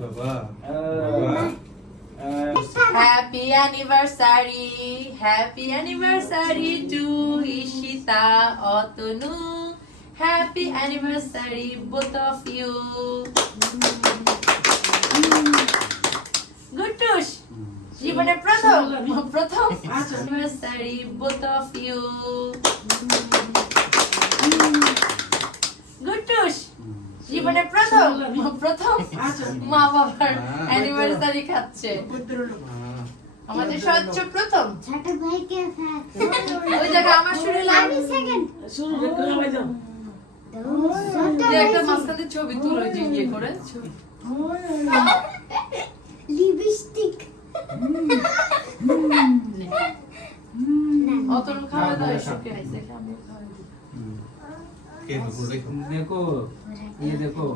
বাবা Happy anniversary to Ishita Otonu. Happy anniversary both of you. Good tush. জীবনে প্রথম anniversary both of you. Good tush. জীবনে প্রথম মা বাবার অ্যানিভার্সারি খাচ্ছে আমাদের স্বচ্ছ প্রথম ছোট ভাইকে ওই জায়গা আমার শুরু আমি সেকেন্ড শুরু করে ভাই দাও একটা মাঝখানে ছবি তুলো যে ইয়ে করে লিপস্টিক অত খাওয়া দাওয়া শুকে আইছে আমি খাওয়া কে বলে देखो ये देखो